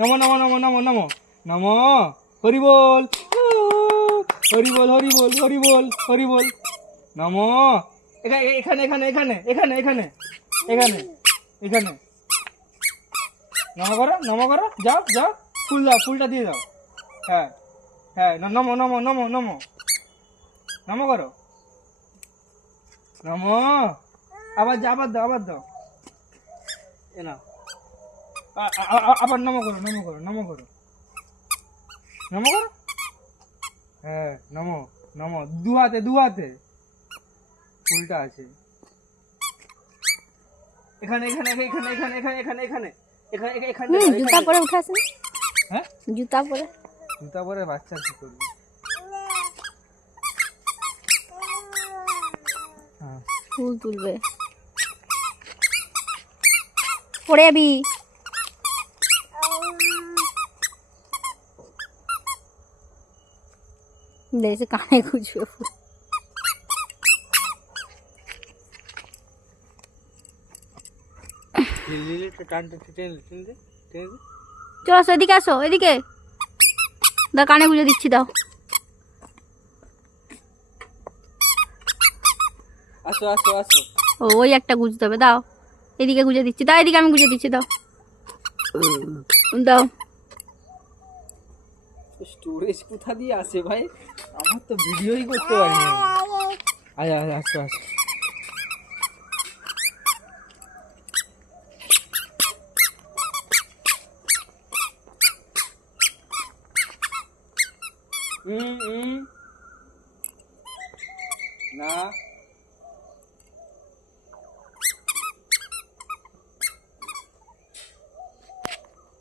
নমো নমো নমো নমো নমো নমো হরি বল, হরি বল, হরি বল, হরি বল, হরি বল। নমো এখানে এখানে এখানে এখানে এখানে এখানে এখানে এখানে নমো করো, নমো করো, যাও যাও, ফুল দাও, ফুলটা দিয়ে দাও। হ্যাঁ হ্যাঁ, নমো নমো নমো নমো নমো করো, নমো। আবার যাও, আবার দাও, আবার দাও। এ নাও, আবার নমো করো, নমো করো, নমো করো, নমো করো। হ্যাঁ, নমো নমো, দু হাতে, দু হাতে ফুলটা আছে। এখানে এখানে এখানে এখানে এখানে এখানে এখানে এখানে এখানে জুতা পরে উঠে আসেন। হ্যাঁ, জুতা পরে জুতা পরে বাচ্চা কি করবে? হ্যাঁ, ফুল তুলবে, পড়ে যাবি। দেখছে কানে খুঁজবে ফুল। টানতে টেনে টেনে টেনে। চলো আসো, এদিকে আসো, এদিকে দাও, কানে গুঁজে দিচ্ছি, দাও। আসো আসো আসো। ও, ওই একটা গুঁজতে হবে, দাও। এদিকে গুঁজে দিচ্ছি, দাও, এদিকে আমি গুঁজে দিচ্ছি, দাও দাও। স্টোরেজ কোথা দিয়ে আসে ভাই? আমার তো ভিডিওই করতে পারি না। আয় আয়, আসো আসো। না